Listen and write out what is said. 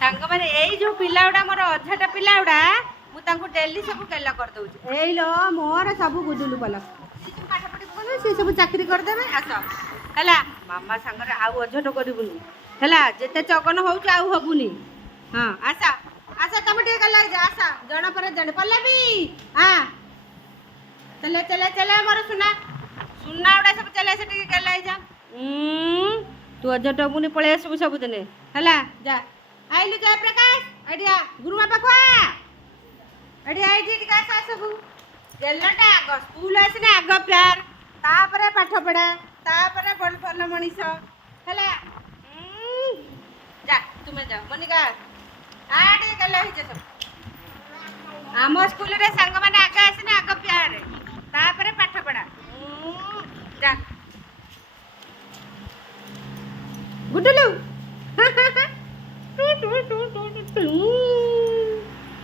सांग माने एई जो पिलाउडा मोर अधाटा पिलाउडा मु तांको डेली सब केला कर दउची एई लो मोर सब गुदुलु पलक से पाठ पढ़ी कोन से सब चाकरी कर देबे आस हला मामा संगर आउ अझट करबुनी हला जेते चगन होउची आउ हबुनी हां आसा आसा तमे टे केला जा आसा जण पर जण पल्लवी हां चले चले चले मोर सुना सुना उडा सब चले से टे केला जा तू अझट हबुनी पळे आसबु सब दिने हला जा आइलु जय प्रकाश अडिया गुरुमा पाखुआ अडिया आइडी टिका सा सब जेलटा आग स्कूल आसने आग प्यार तापरे पाठ पढ़ा तापरे बड़ बल मनीष हला जा तुमे जा मनिका आडे गले हिजे सब आम स्कूल रे संग माने आग आसने आग प्यार तापरे पाठ पढ़ा जा गुडलू